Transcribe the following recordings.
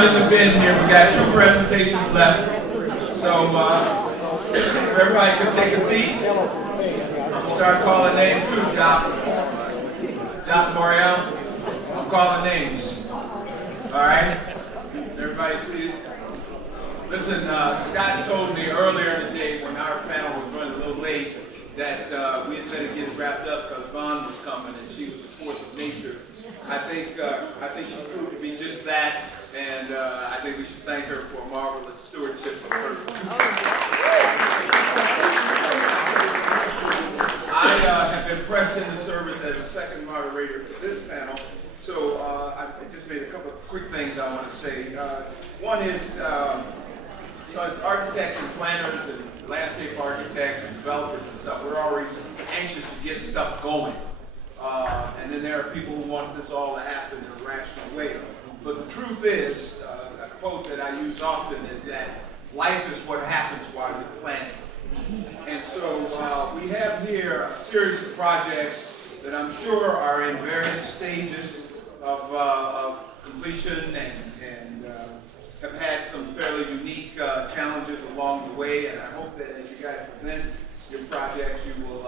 rounding the bend here. We got 2 presentations left. So if everybody could take a seat. I'm going to start calling names too, Doc Morial. I'm calling names. All right? Everybody see? Listen, Scott told me earlier in the day when our panel was running a little late that we had better get it wrapped up because Vaughn was coming and she was a force of nature. I think she proved to be just that, and I think we should thank her for a marvelous stewardship of her. I have been pressed into service as a second moderator for this panel, so I just made a couple of quick things I want to say. One is, as architects and planners and landscape architects and developers and stuff, we're always anxious to get stuff going. And then there are people who want this all to happen in a rational way. But the truth is, a quote that I use often is that life is what happens while you're planning. And so we have here a series of projects that I'm sure are in various stages of completion and have had some fairly unique challenges along the way. And I hope that as you guys present your projects, you will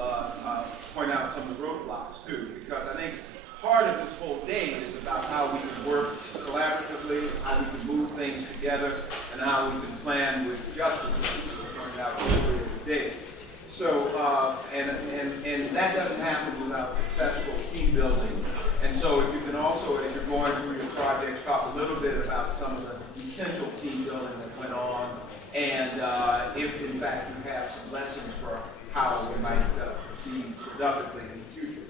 point out some of the roadblocks too, because I think part of this whole day is about how we can work collaboratively, how we can move things together, and how we can plan with justice, as it turned out earlier today. So, and that doesn't happen without successful team building. And so if you can also, as you're going through your projects, talk a little bit about some of the essential team building that went on, and if in fact you have some lessons for how we might proceed productively in the future.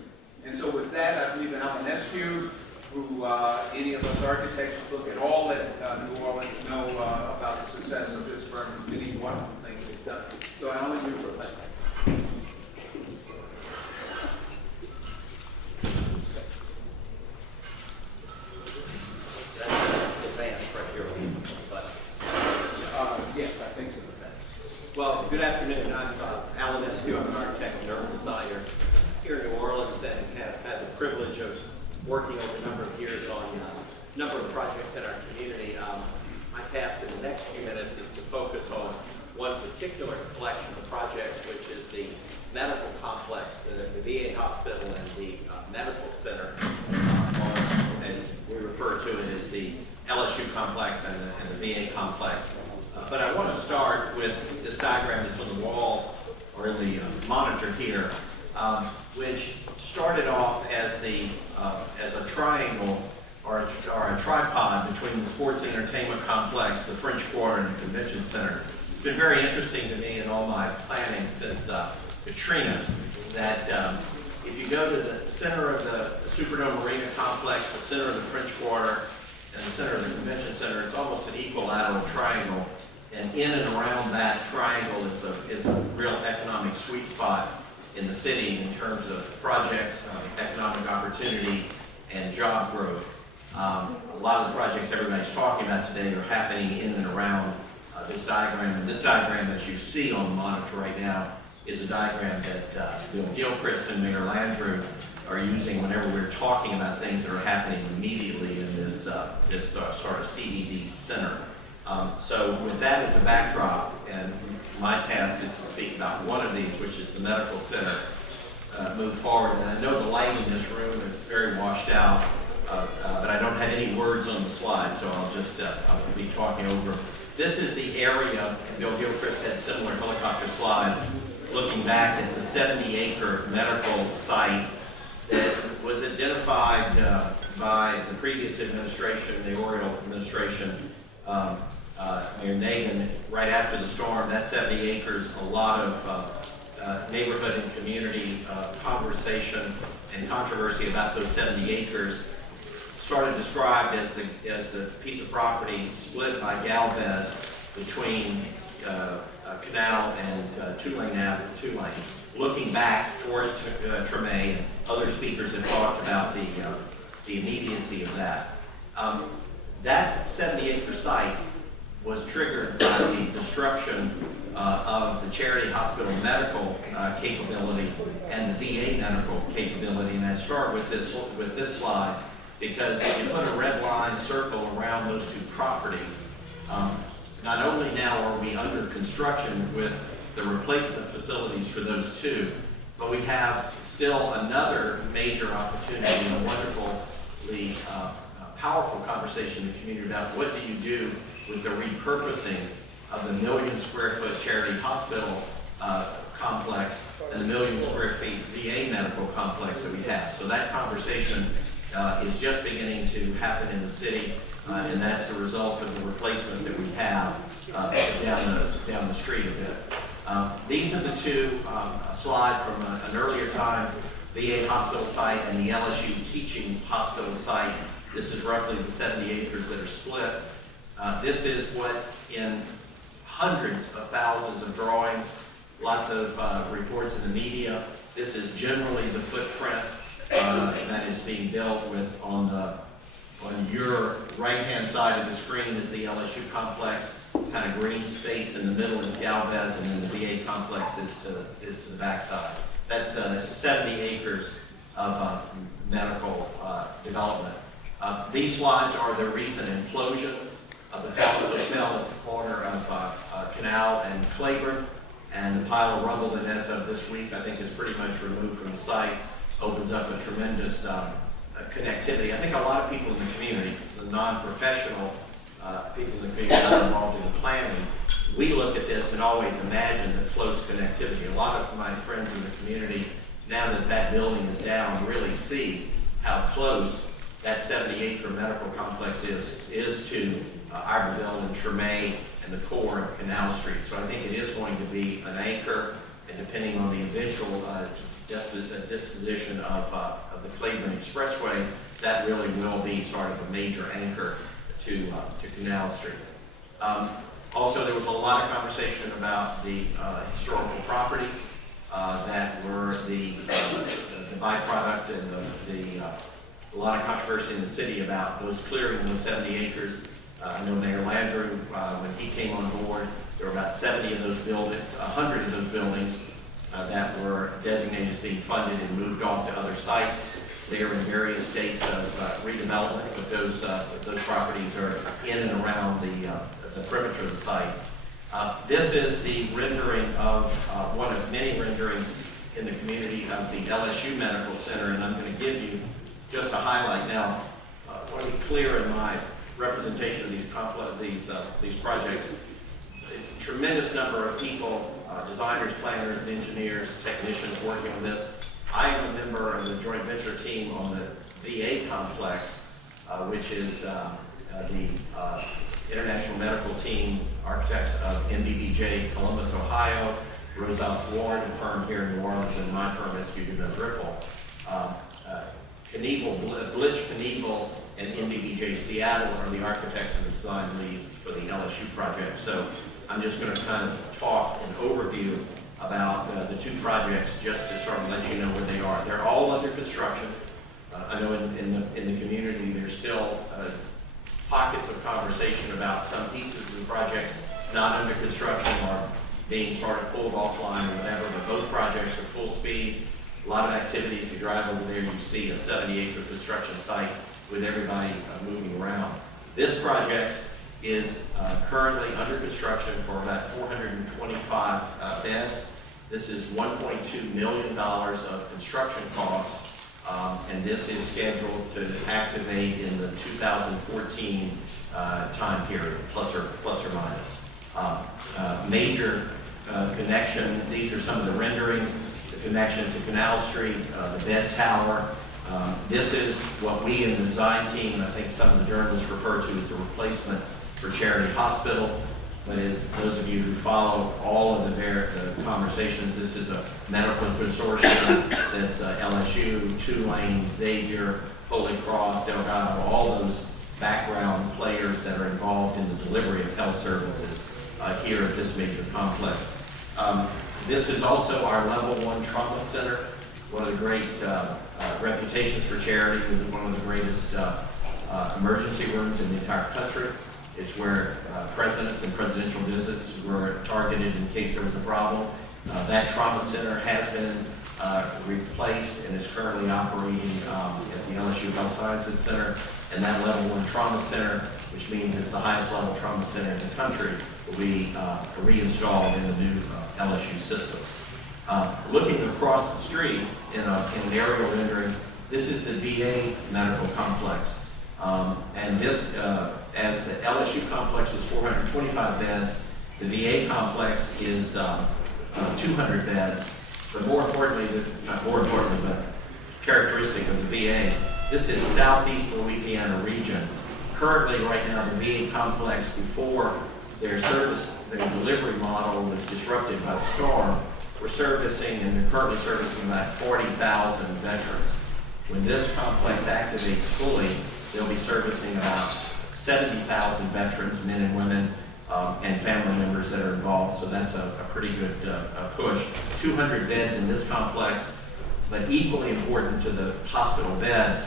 And so with that, I believe Alan Eskew, who any of us architects who look at all that New Orleans know about the success of this firm, many wonderful things they've done. So Alan, you for a minute. Yes, I think so. Well, good afternoon. I'm Alan Eskew. I'm an architect and urban designer here in New Orleans and have had the privilege of working over a number of years on a number of projects in our community. My task in the next few minutes is to focus on one particular collection of projects, which is the medical complex, the VA hospital and the medical center, or as we refer to it as the LSU complex and the VA complex. But I want to start with this diagram that's on the wall, or in the monitor here, which started off as a triangle or a tripod between the sports and entertainment complex, the French Quarter, and the convention center. It's been very interesting to me in all my planning since Katrina that if you go to the center of the Superdome Arena complex, the center of the French Quarter, and the center of the convention center, it's almost an equilateral triangle. And in and around that triangle is a real economic sweet spot in the city in terms of projects, economic opportunity, and job growth. A lot of the projects everybody's talking about today are happening in and around this diagram. And this diagram that you see on the monitor right now is a diagram that Bill Gilchrist and Mayor Landrieu are using whenever we're talking about things that are happening immediately in this sort of CDD center. So with that as a backdrop, and my task is to speak about one of these, which is the medical center, move forward. And I know the light in this room is very washed out, but I don't have any words on the slide, so I'll be talking over. This is the area, and Bill Gilchrist had similar helicopter slides, looking back at the 70-acre medical site that was identified by the previous administration, the Oriole administration, Mayor Nathan, right after the storm. That 70 acres, a lot of neighborhood and community conversation and controversy about those 70 acres, started described as the piece of property split by Galvez between Canal and Tulane Avenue, Tulane. Looking back towards Treme, and other speakers have talked about the immediacy of that. That 70-acre site was triggered by the destruction of the Charity Hospital medical capability and the VA medical capability. And I start with this slide. because if you put a red line circle around those two properties, not only now are we under construction with the replacement facilities for those two, but we have still another major opportunity and a wonderfully powerful conversation in the community about what do you do with the repurposing of the 1 million square foot charity hospital complex and the 1 million square feet VA medical complex that we have. So that conversation is just beginning to happen in the city, and that's the result of the replacement that we have down the street a bit. These are the two, a slide from an earlier time, VA hospital site and the LSU teaching hospital site. This is roughly the 70 acres that are split. This is what in hundreds of thousands of drawings, lots of reports in the media. This is generally the footprint that is being built with on your right-hand side of the screen is the LSU complex. Kind of green space in the middle is Galvez, and then the VA complex is to the backside. That's 70 acres of medical development. These slides are the recent implosion of the Palace Hotel at the corner of Canal and Claiborne, and the pile of rubble that as of this week I think is pretty much removed from the site opens up a tremendous connectivity. I think a lot of people in the community, the non-professional people in the community that are involved in the planning, we look at this and always imagine the close connectivity. A lot of my friends in the community, now that that building is down, really see how close that 70-acre medical complex is to Iberville and Treme and the core of Canal Street. So I think it is going to be an anchor, and depending on the eventual disposition of the Claiborne Expressway, that really will be sort of a major anchor to Canal Street. Also, there was a lot of conversation about the historical properties that were the byproduct and a lot of controversy in the city about those clearing those 70 acres. I know Mayor Landrieu, when he came on board, there were about 70 of those buildings, 100 of those buildings that were designated as being funded and moved off to other sites. They are in various states of redevelopment, but those properties are in and around the perimeter of the site. This is the rendering of one of many renderings in the community of the LSU Medical Center, and I'm going to give you just a highlight. Now, I want to be clear in my representation of these projects. A tremendous number of people, designers, planners, engineers, technicians working on this. I am a member of the joint venture team on the VA complex, which is the International Medical Team, architects of MBBJ, Columbus, Ohio, Rosales Warren, a firm here in New Orleans, and my firm, Eskew+Dumez+Ripple. Blitch, Knievel, and MBBJ Seattle are the architects and design leads for the LSU project. So I'm just going to kind of talk an overview about the two projects just to sort of let you know where they are. They're all under construction. I know in the community there's still pockets of conversation about some pieces of the projects not under construction or being sort of pulled offline or whatever, but both projects are full speed. A lot of activity. If you drive over there, you see a 70-acre construction site with everybody moving around. This project is currently under construction for about 425 beds. This is $1.2 million of construction costs, and this is scheduled to activate in the 2014 time period, plus or minus. Major connection, these are some of the renderings, the connection to Canal Street, the bed tower. This is what we in the design team, and I think some of the journalists refer to as the replacement for Charity Hospital. But as those of you who follow all of the conversations, this is a medical consortium that's LSU, Tulane, Xavier, Holy Cross, Delgado, all those background players that are involved in the delivery of health services here at this major complex. This is also our level 1 trauma center, one of the great reputations for charity. This is one of the greatest emergency rooms in the entire country. It's where presidents and presidential visits were targeted in case there was a problem. That trauma center has been replaced and is currently operating at the LSU Health Sciences Center, and that level 1 trauma center, which means it's the highest level trauma center in the country, will be reinstalled in the new LSU system. Looking across the street in an aerial rendering, this is the VA medical complex. And this, as the LSU complex is 425 beds, the VA complex is 200 beds. But more importantly, not more importantly, but characteristic of the VA, this is Southeast Louisiana region. Currently, right now, the VA complex, before their delivery model was disrupted by the storm, we're servicing, and they're currently servicing about 40,000 veterans. When this complex activates fully, they'll be servicing about 70,000 veterans, men and women, and family members that are involved, so that's a pretty good push. 200 beds in this complex, but equally important to the hospital beds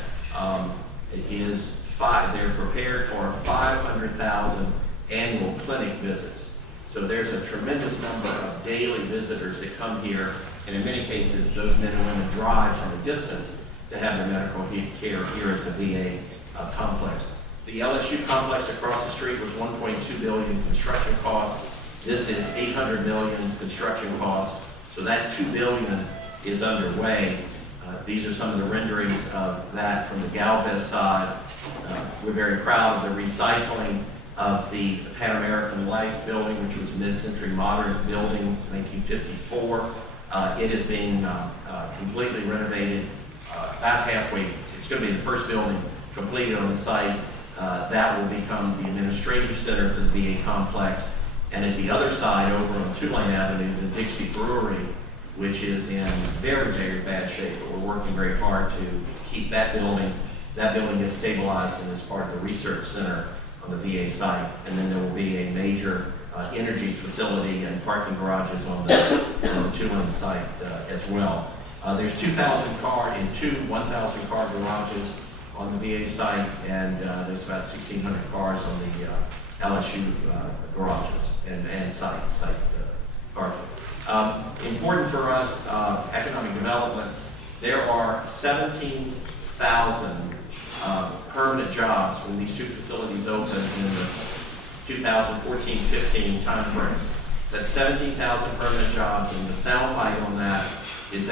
is they're prepared for 500,000 annual clinic visits. So there's a tremendous number of daily visitors that come here, and in many cases, those men and women drive from a distance to have their medical care here at the VA complex. The LSU complex across the street was $1.2 billion construction cost. This is $800 million construction cost. So that $2 billion is underway. These are some of the renderings of that from the Galvez side. We're very proud of the recycling of the Pan American Life building, which was a mid-century modern building, 1954. It is being completely renovated, about halfway. It's going to be the first building completed on the site. That will become the administrative center for the VA complex. And at the other side, over on Tulane Avenue, the Dixie Brewery, which is in very, very bad shape, but we're working very hard to keep that building. That building gets stabilized and is part of the research center on the VA site. And then there will be a major energy facility and parking garages on the Tulane site as well. There's 2,000 car and two 1,000 car garages on the VA site, and there's about 1,600 cars on the LSU garages and site parking. Important for us, economic development, there are 17,000 permanent jobs when these two facilities open in this 2014-15 timeframe. That's 17,000 permanent jobs, and the soundbite on that is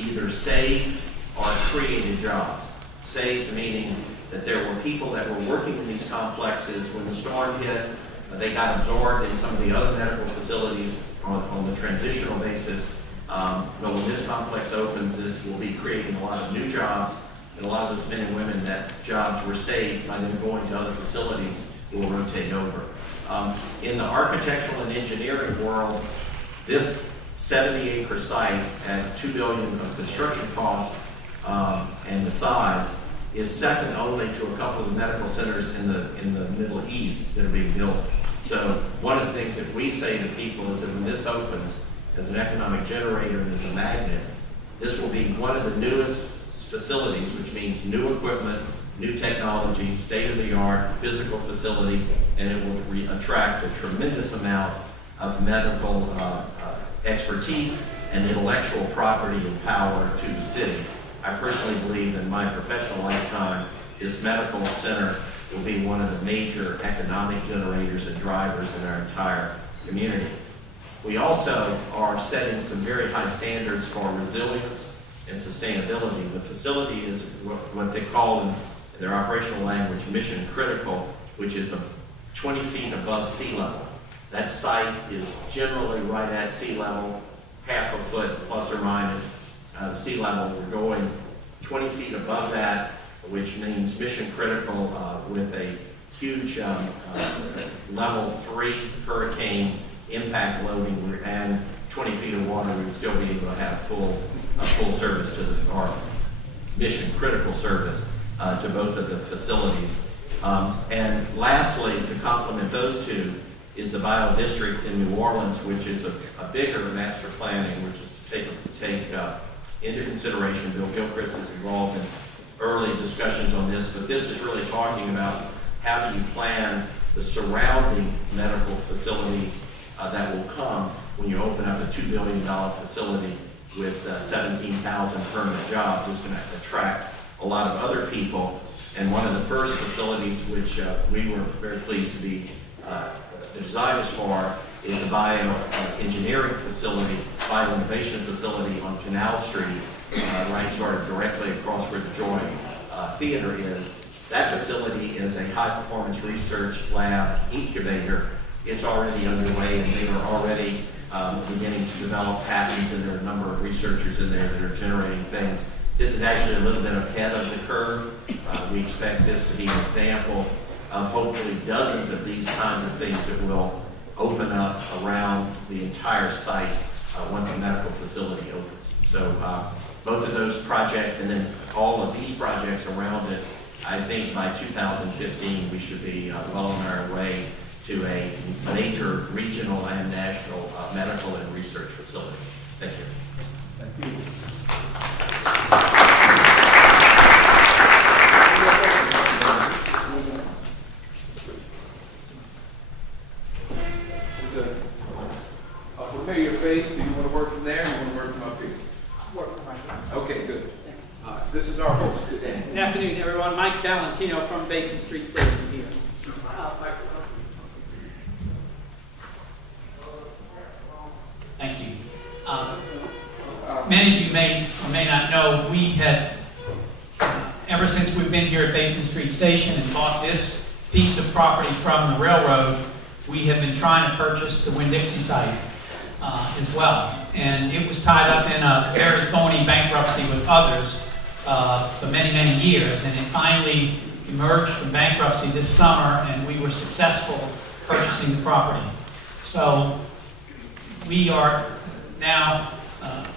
either saved or created jobs. Saved meaning that there were people that were working in these complexes when the storm hit. They got absorbed in some of the other medical facilities on the transitional basis. But when this complex opens, this will be creating a lot of new jobs, and a lot of those men and women that jobs were saved by them going to other facilities will rotate over. In the architectural and engineering world, this 70-acre site at $2 billion of construction cost and the size is second only to a couple of the medical centers in the Middle East that are being built. So one of the things that we say to people is that when this opens as an economic generator and as a magnet, this will be one of the newest facilities, which means new equipment, new technology, state-of-the-art physical facility, and it will attract a tremendous amount of medical expertise and intellectual property and power to the city. I personally believe in my professional lifetime, this medical center will be one of the major economic generators and drivers in our entire community. We also are setting some very high standards for resilience and sustainability. The facility is what they call in their operational language mission critical, which is 20 feet above sea level. That site is generally right at sea level, half a foot plus or minus the sea level. We're going 20 feet above that, which means mission critical with a huge level 3 hurricane impact loading and 20 feet of water. We would still be able to have full service to our mission critical service to both of the facilities. And lastly, to complement those two, is the Bio District in New Orleans, which is a bigger master planning, which is to take into consideration. Bill Gilchrist is involved in early discussions on this, but this is really talking about how do you plan the surrounding medical facilities that will come when you open up a $2 billion facility with 17,000 permanent jobs is going to attract a lot of other people. And one of the first facilities which we were very pleased to be the designers for is the bioengineering facility, bioinnovation facility on Canal Street, right sort of directly across where the Joy Theater is. That facility is a high-performance research lab incubator. It's already underway, and they are already beginning to develop patents, and there are a number of researchers in there that are generating things. This is actually a little bit ahead of the curve. We expect this to be an example of hopefully dozens of these kinds of things that will open up around the entire site once a medical facility opens. So both of those projects, and then all of these projects around it, I think by 2015 we should be well on our way to a major regional and national medical and research facility. Thank you. Thank you. Prepare your face. Do you want to work from there or you want to work from up here? Work from right here. Okay, good. This is our host. Good day. Good afternoon, everyone. Mike Valentino from Basin Street Station here. Thank you. Many of you may or may not know, we had, ever since we've been here at Basin Street Station and bought this piece of property from the railroad, we have been trying to purchase the Winn-Dixie site as well. And it was tied up in a very thorny bankruptcy with others for many, many years. And it finally emerged from bankruptcy this summer, and we were successful purchasing the property. So we are now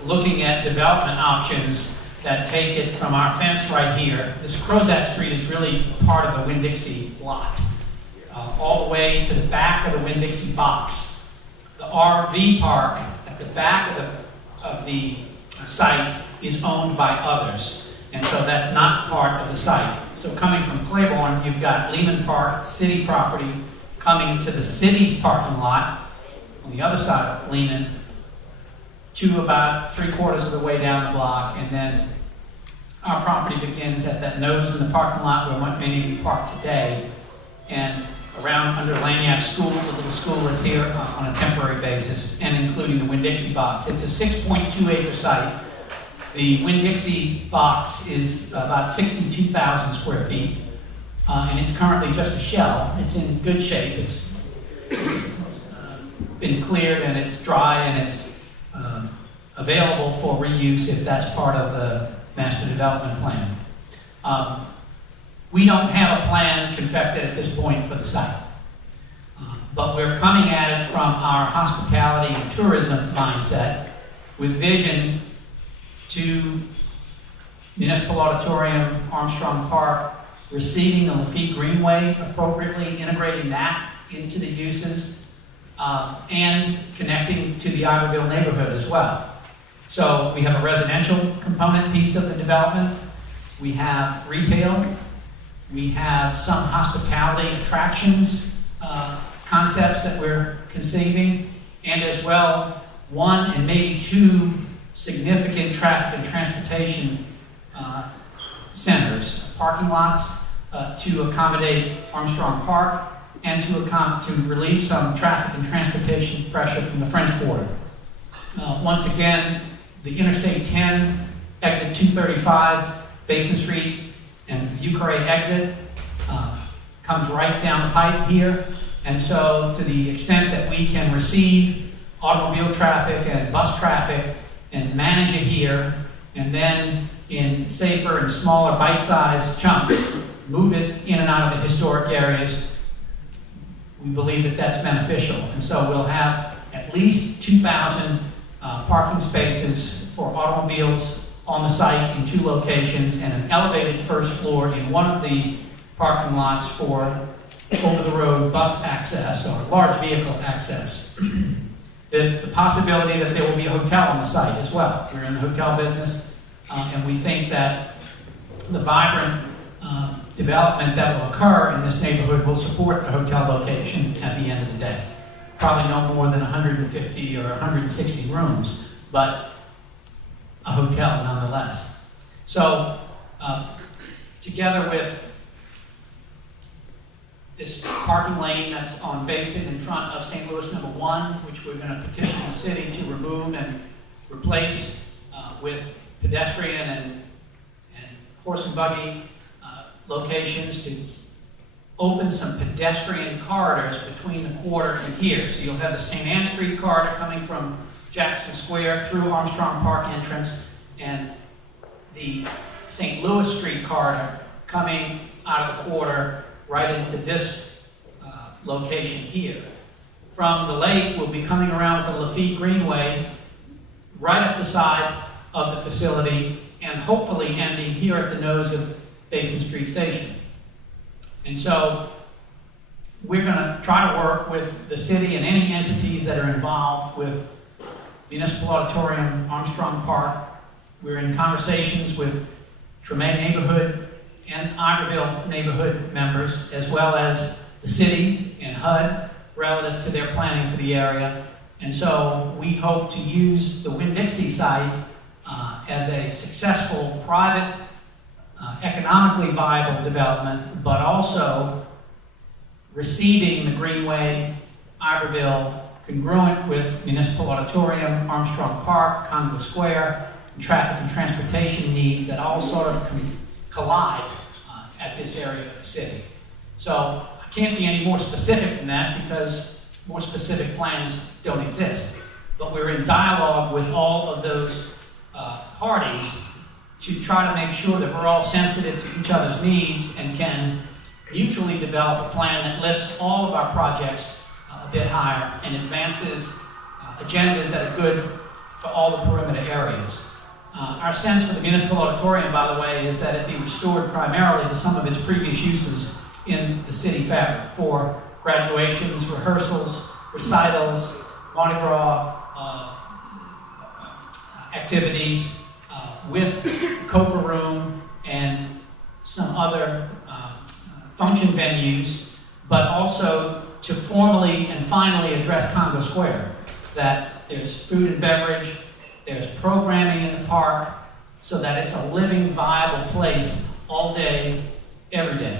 looking at development options that take it from our fence right here. This Crozat Street is really part of the Winn-Dixie lot. All the way to the back of the Winn-Dixie box. The RV park at the back of the site is owned by others, and so that's not part of the site. So coming from Claiborne, you've got Lehman Park, city property, coming to the city's parking lot on the other side of Lehman, to about 3/4 of the way down the block, and then our property begins at that nose in the parking lot where many of you park today, and around under Lanyap School, the little school that's here on a temporary basis, and including the Winn-Dixie box. It's a 6.2 acre site. The Winn-Dixie box is about 62,000 square feet, and it's currently just a shell. It's in good shape. It's been cleared, and it's dry, and it's available for reuse if that's part of the master development plan. We don't have a plan confected at this point for the site, but we're coming at it from our hospitality and tourism mindset with vision to Municipal Auditorium, Armstrong Park, receiving the Lafitte Greenway appropriately, integrating that into the uses, and connecting to the Iberville neighborhood as well. So we have a residential component piece of the development, we have retail, we have some hospitality attractions, concepts that we're conceiving, and as well, one and maybe two significant traffic and transportation centers, parking lots to accommodate Armstrong Park, and to relieve some traffic and transportation pressure from the French Quarter. Once again, the Interstate 10, exit 235, Basin Street, and Vieux Carré exit comes right down the pipe here. And so to the extent that we can receive automobile traffic and bus traffic and manage it here, and then in safer and smaller bite-sized chunks, move it in and out of the historic areas, we believe that that's beneficial. And so we'll have at least 2,000 parking spaces for automobiles on the site in 2 locations, and an elevated first floor in one of the parking lots for over-the-road bus access or large vehicle access. There's the possibility that there will be a hotel on the site as well. We're in the hotel business, and we think that the vibrant development that will occur in this neighborhood will support a hotel location at the end of the day. Probably no more than 150 or 160 rooms, but a hotel nonetheless. So, together with this parking lane that's on Basin in front of St. Louis number 1, which we're going to petition the city to remove and replace with pedestrian and horse and buggy locations, to open some pedestrian corridors between the quarter and here. So you'll have the St. Anne Street corridor coming from Jackson Square through Armstrong Park entrance, and the St. Louis Street corridor coming out of the quarter right into this location here. From the lake, we'll be coming around with the Lafitte Greenway right up the side of the facility, and hopefully ending here at the nose of Basin Street Station. And so we're going to try to work with the city and any entities that are involved with Municipal Auditorium, Armstrong Park. We're in conversations with Treme neighborhood and Iberville neighborhood members, as well as the city and HUD relative to their planning for the area. And so we hope to use the Winn-Dixie site as a successful private, economically viable development, but also receiving the Greenway, Iberville, congruent with Municipal Auditorium, Armstrong Park, Congo Square, and traffic and transportation needs that all sort of collide at this area of the city. So I can't be any more specific than that because more specific plans don't exist. But we're in dialogue with all of those parties to try to make sure that we're all sensitive to each other's needs and can mutually develop a plan that lifts all of our projects a bit higher and advances agendas that are good for all the perimeter areas. Our sense for the Municipal Auditorium, by the way, is that it be restored primarily to some of its previous uses in the city fabric for graduations, rehearsals, recitals, Mardi Gras activities, with Coca Room and some other function venues, but also to formally and finally address Congo Square, that there's food and beverage, there's programming in the park, so that it's a living, viable place all day, every day.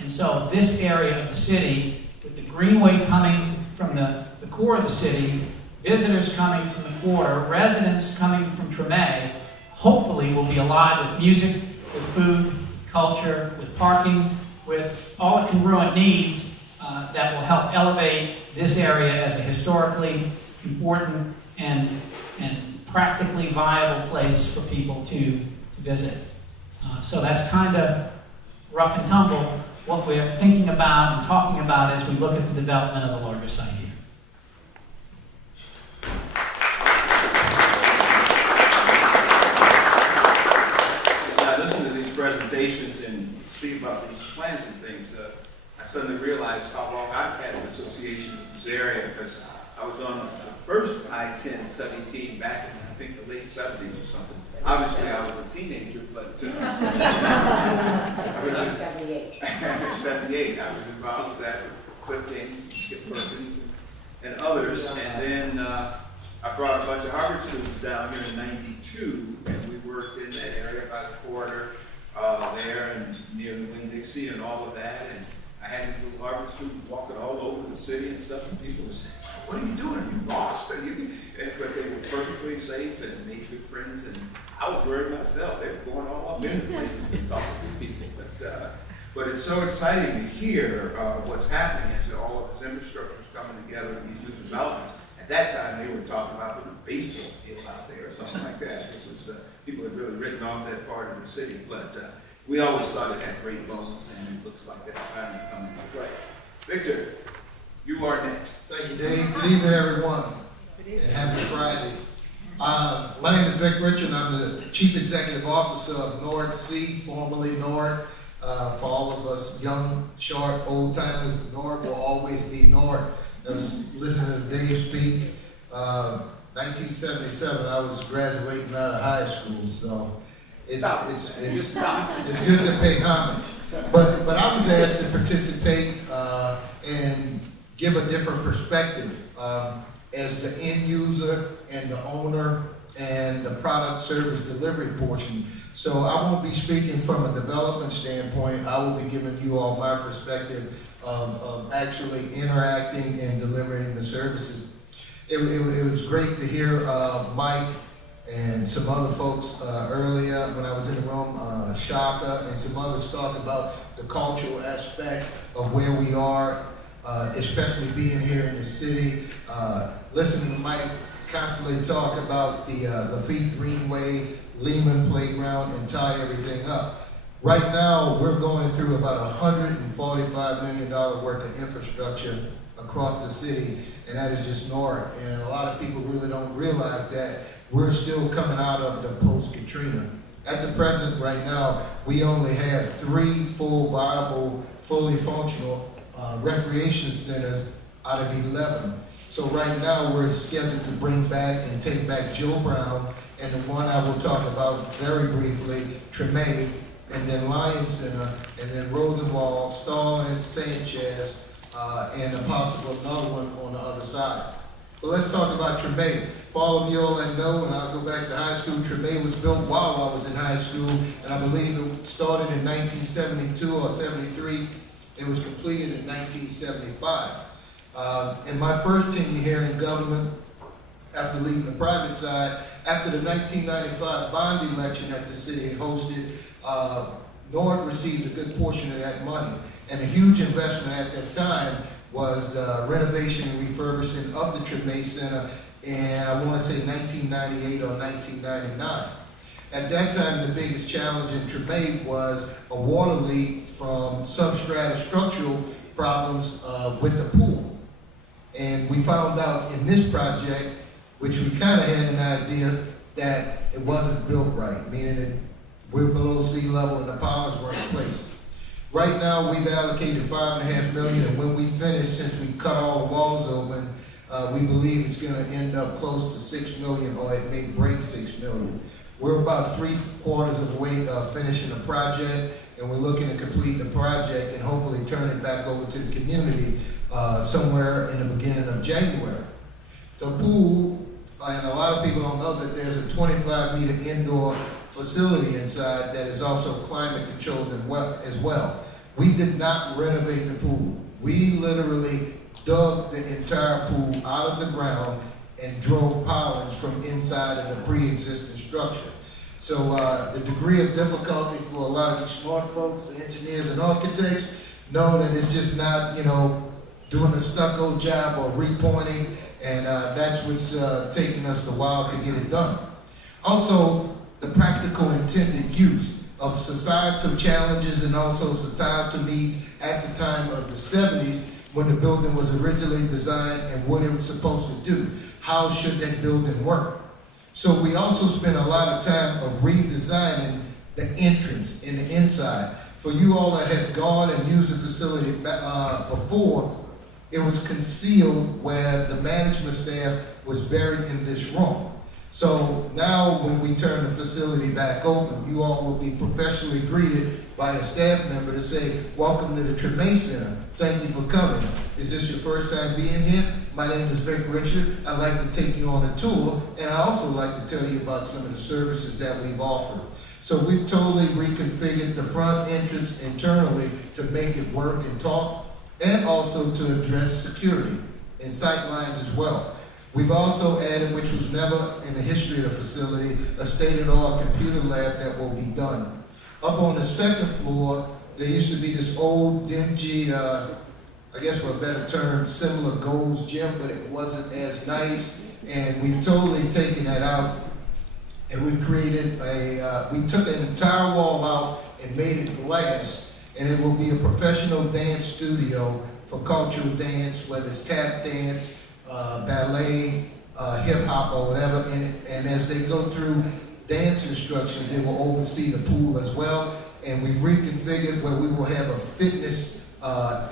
And so this area of the city, with the Greenway coming from the core of the city, visitors coming from the quarter, residents coming from Treme, hopefully will be alive with music, with food, with culture, with parking, with all the congruent needs that will help elevate this area as a historically important and practically viable place for people to visit. So that's kind of rough and tumble what we're thinking about and talking about as we look at the development of the larger site here. Presentations and see about these plans and things, I suddenly realized how long I've had an association with this area, because I was on the first I-10 study team back in, I think, the late 70s or something. Obviously, I was a teenager, but I was in 78. 78. I was involved with that with Cliff King, Skip Perkins, and others. And then I brought a bunch of Harvard students down here in '92, and we worked in that area by the corridor. There and near the Winn-Dixie and all of that, and I had these little Harvard students walking all over the city and stuff, and people were saying, "What are you doing? Are you lost?" But they were perfectly safe and made good friends, and I was worried myself. They were going all up into places and talking to people. But it's so exciting to hear what's happening as all of this infrastructure is coming together and these new developments. At that time, they were talking about putting a baseball field out there or something like that. It was people had really written off that part of the city, but we always thought it had great bones, and it looks like that's finally coming to play. Victor, you are next. Thank you, Dave. Good evening, everyone, and happy Friday. My name is Vic Richard. I'm the Chief Executive Officer of Nord C, formerly Nord. For all of us young, sharp, old-timers, Nord will always be Nord. I was listening to Dave speak. 1977, I was graduating out of high school, so it's good to pay homage. But I was asked to participate and give a different perspective as the end user and the owner and the product service delivery portion. So I won't be speaking from a development standpoint. I will be giving you all my perspective of actually interacting and delivering the services. It was great to hear Mike and some other folks earlier when I was in the room, Shaka and some others talk about the cultural aspect of where we are, especially being here in the city. Listening to Mike constantly talk about the Lafitte Greenway, Lehman Playground, and tie everything up. Right now, we're going through about $145 million worth of infrastructure across the city, and that is just north. And a lot of people really don't realize that we're still coming out of the post-Katrina. At the present, right now, we only have 3 full viable, fully functional recreation centers out of 11. So right now, we're scheduled to bring back and take back Joe Brown, and the one I will talk about very briefly, Treme, and then Lions Center, and then Rosenwald, Stallings, Sanchez, and a possible another one on the other side. But let's talk about Treme. For all of you all that know, and I'll go back to high school, Treme was built while I was in high school, and I believe it started in 1972 or 73. It was completed in 1975. In my first tenure here in government, after leaving the private side, after the 1995 bond election that the city hosted, Nord received a good portion of that money. And a huge investment at that time was the renovation and refurbishing of the Treme Center in, I want to say, 1998 or 1999. At that time, the biggest challenge in Treme was a water leak from substrata structural problems with the pool. And we found out in this project, which we kind of had an idea that it wasn't built right, meaning that we're below sea level and the ponds weren't in place. Right now, we've allocated $5.5 million, and when we finish, since we cut all the walls open, we believe it's going to end up close to $6 million, or it may break $6 million. We're about 3/4 of the way finishing the project, and we're looking to complete the project and hopefully turn it back over to the community somewhere in the beginning of January. The pool, and a lot of people don't know that there's a 25-meter indoor facility inside that is also climate controlled as well. We did not renovate the pool. We literally dug the entire pool out of the ground and drove pilings from inside of the pre-existing structure. So the degree of difficulty for a lot of the smart folks, engineers and architects, know that it's just not, doing a stucco job or repointing, and that's what's taking us a while to get it done. Also, the practical intended use of societal challenges and also societal needs at the time of the 70s when the building was originally designed and what it was supposed to do. How should that building work? So we also spent a lot of time of redesigning the entrance and the inside. For you all that have gone and used the facility before, it was concealed where the management staff was buried in this room. So now when we turn the facility back open, you all will be professionally greeted by a staff member to say, welcome to the Treme Center. Thank you for coming. Is this your first time being here? My name is Vic Richard. I'd like to take you on a tour, and I also like to tell you about some of the services that we've offered. So we've totally reconfigured the front entrance internally to make it work and talk, and also to address security and sight lines as well. We've also added, which was never in the history of the facility, a state-of-the-art computer lab that will be done. Up on the second floor, there used to be this old, dingy, I guess for a better term, similar Gold's Gym, but it wasn't as nice. And we've totally taken that out. And we've created we took an entire wall out and made it glass. And it will be a professional dance studio for cultural dance, whether it's tap dance, ballet, hip hop, or whatever. And as they go through dance instruction, they will oversee the pool as well. And we've reconfigured where we will have a fitness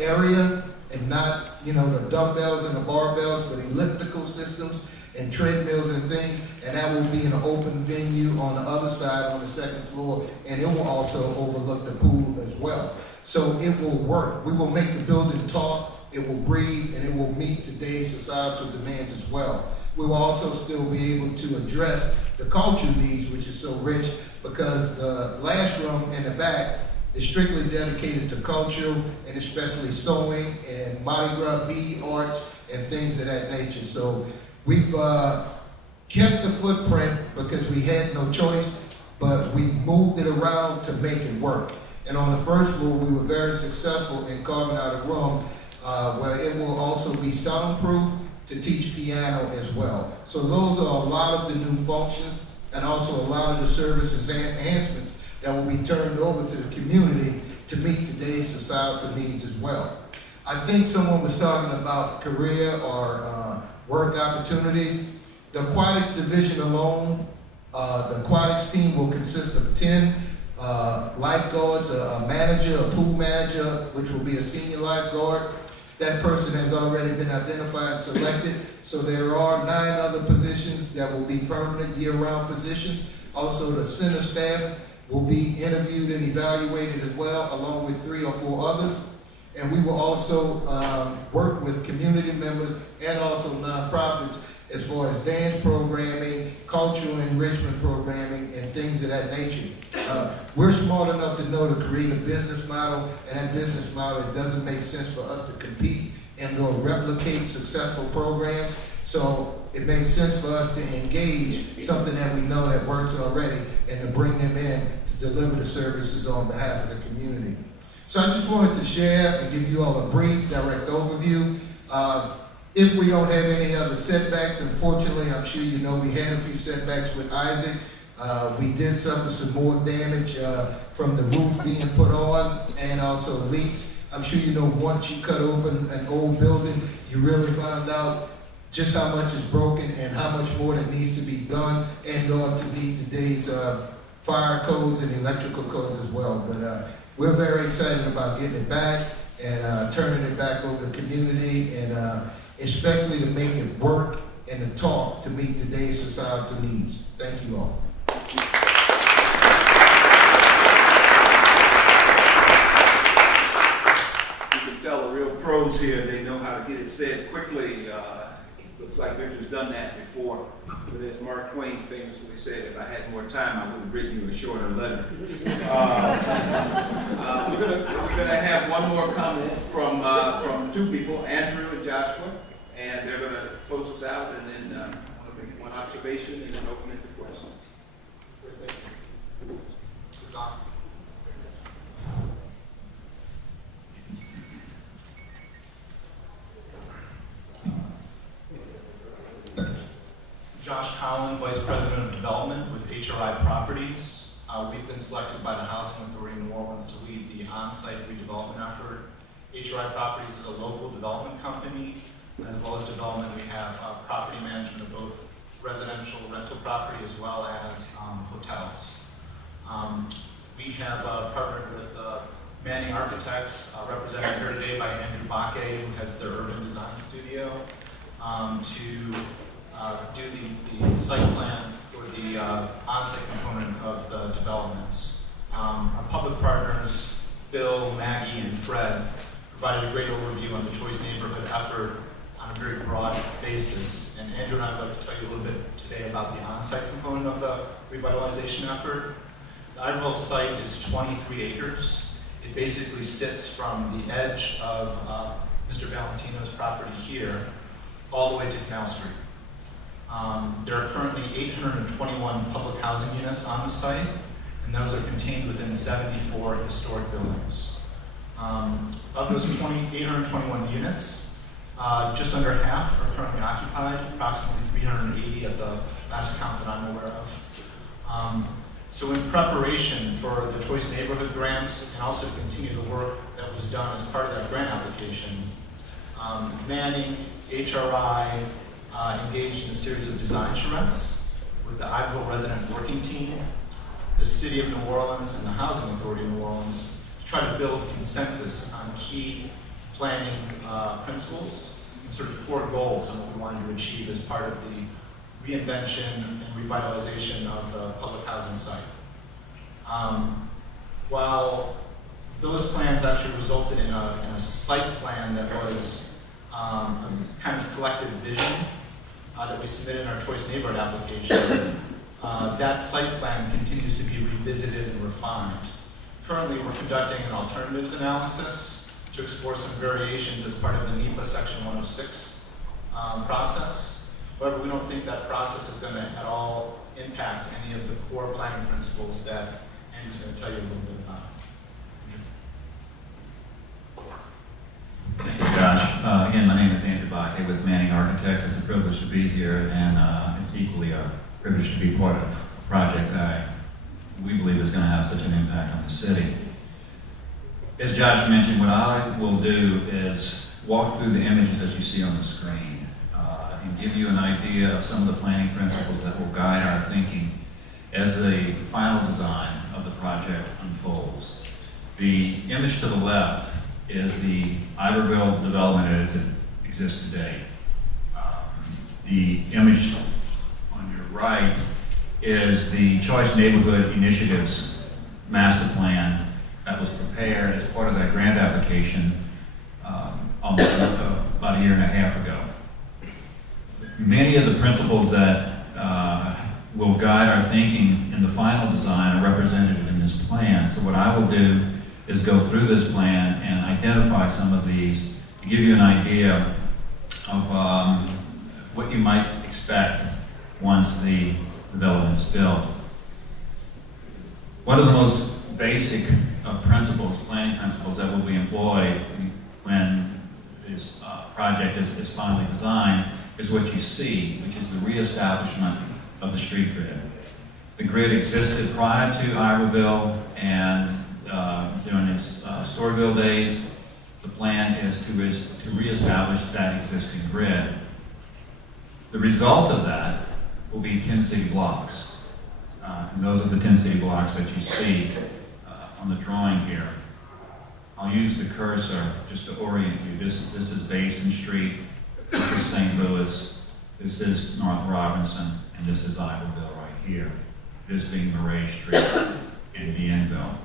area and not, the dumbbells and the barbells, but elliptical systems and treadmills and things. And that will be in an open venue on the other side on the second floor. And it will also overlook the pool as well. So it will work. We will make the building talk, it will breathe, and it will meet today's societal demands as well. we will also still be able to address the culture needs, which is so rich, because the last room in the back is strictly dedicated to culture, and especially sewing and Mardi Gras bead arts and things of that nature. So we've kept the footprint because we had no choice, but we moved it around to make it work. And on the first floor, we were very successful in carving out a room where it will also be soundproof to teach piano as well. So those are a lot of the new functions and also a lot of the services and enhancements that will be turned over to the community to meet today's societal needs as well. I think someone was talking about career or work opportunities. The aquatics division alone, the aquatics team will consist of 10 lifeguards, a manager, a pool manager, which will be a senior lifeguard. That person has already been identified and selected. So there are 9 other positions that will be permanent year-round positions. Also, the center staff will be interviewed and evaluated as well, along with 3 or 4 others. And we will also work with community members and also nonprofits as far as dance programming, cultural enrichment programming, and things of that nature. We're smart enough to know to create a business model, and that business model, it doesn't make sense for us to compete and or replicate successful programs. So it makes sense for us to engage something that we know that works already and to bring them in to deliver the services on behalf of the community. So I just wanted to share and give you all a brief, direct overview. If we don't have any other setbacks, unfortunately, I'm sure you know we had a few setbacks with Isaac. We did suffer some more damage from the roof being put on and also leaks. I'm sure you know once you cut open an old building, you really find out just how much is broken and how much more that needs to be done and or to meet today's fire codes and electrical codes as well. But we're very excited about getting it back and turning it back over to the community and especially to make it work and to talk to meet today's societal needs. Thank you all. You can tell the real pros here, they know how to get it said quickly. Looks like Victor's done that before. But as Mark Twain famously said, if I had more time, I would have written you a shorter letter. We're gonna have one more comment from 2 people, Andrew and Joshua, and they're gonna close us out, and then I'm gonna make one observation and then open it to questions. This is on. Josh Collen, Vice President of Development with HRI Properties. We've been selected by the Housing Authority of New Orleans to lead the on-site redevelopment effort. HRI Properties is a local development company. As well as development, we have property management of both residential rental property as well as hotels. We have partnered with Manning Architects, represented here today by Andrew Baque, who heads their urban design studio, to do the site plan for the on-site component of the developments. Our public partners, Bill, Maggie, and Fred, provided a great overview on the Choice Neighborhood effort on a very broad basis. And Andrew and I would like to tell you a little bit today about the on-site component of the revitalization effort. The Iberville site is 23 acres. It basically sits from the edge of Mr. Valentino's property here all the way to Canal Street. There are currently 821 public housing units on the site, and those are contained within 74 historic buildings. Of those 821 units, just under half are currently occupied, approximately 380 at the last count that I'm aware of. So in preparation for the Choice Neighborhood grants and also to continue the work that was done as part of that grant application, Manning, HRI, engaged in a series of design charrettes with the Iberville resident working team, the City of New Orleans, and the Housing Authority of New Orleans to try to build consensus on key planning principles and sort of core goals and what we wanted to achieve as part of the reinvention and revitalization of the public housing site. While those plans actually resulted in a site plan that was a kind of collective vision, that we submitted in our choice neighborhood application, that site plan continues to be revisited and refined. Currently, we're conducting an alternatives analysis to explore some variations as part of the NEPA Section 106 process. However, we don't think that process is going to at all impact any of the core planning principles that Andrew's going to tell you a little bit about. Thank you, Josh. Again, my name is Andrew Baque with Manning Architects. It's a privilege to be here, and it's equally a privilege to be part of a project that we believe is going to have such an impact on the city. As Josh mentioned, what I will do is walk through the images that you see on the screen and give you an idea of some of the planning principles that will guide our thinking as the final design of the project unfolds. The image to the left is the Iberville development as it exists today. The image on your right is the Choice Neighborhood Initiatives master plan that was prepared as part of that grant application almost about a year and a half ago. Many of the principles that will guide our thinking in the final design are represented in this plan. So what I will do is go through this plan and identify some of these to give you an idea of what you might expect once the development is built. One of the most basic principles, planning principles that will be employed when this project is finally designed is what you see, which is the reestablishment of the street grid. The grid existed prior to Iberville, and during its Storyville days, the plan is to reestablish that existing grid. The result of that will be 10 city blocks. And those are the 10 city blocks that you see on the drawing here. I'll use the cursor just to orient you. This is Basin Street, this is St. Louis, this is North Robinson, and this is Iberville right here. This being Murray Street in Bienville.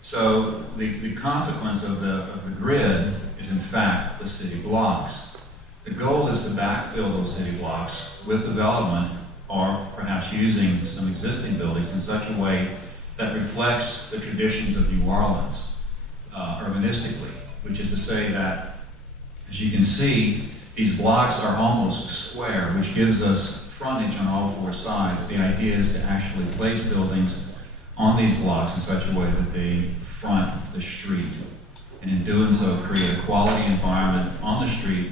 So the consequence of the grid is in fact the city blocks. The goal is to backfill those city blocks with development or perhaps using some existing buildings in such a way that reflects the traditions of New Orleans urbanistically, which is to say that, as you can see, these blocks are almost square, which gives us frontage on all four sides. The idea is to actually place buildings on these blocks in such a way that they front the street, and in doing so create a quality environment on the street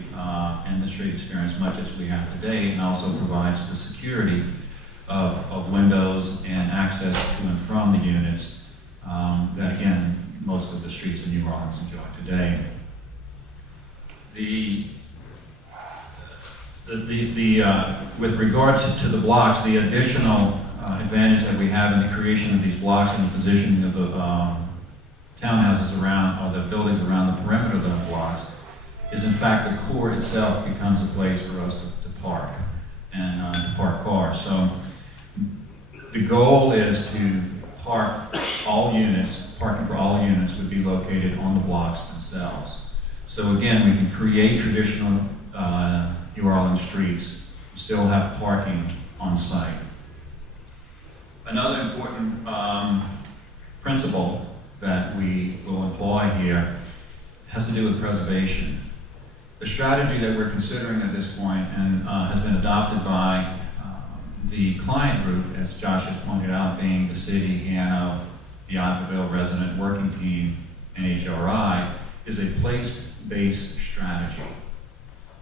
and the street experience much as we have today, and also provides the security of windows and access to and from the units that, again, most of the streets in New Orleans enjoy today. With regard to the blocks, the additional advantage that we have in the creation of these blocks and the positioning of the townhouses around, or the buildings around the perimeter of those blocks, is in fact the core itself becomes a place for us to park and to park cars. So the goal is to park all units, parking for all units would be located on the blocks themselves. So again, we can create traditional New Orleans streets, still have parking on site. Another important principle that we will employ here has to do with preservation. The strategy that we're considering at this point and has been adopted by the client group, as Josh has pointed out, being the city, Hano, the Iberville resident working team, and HRI, is a place-based strategy.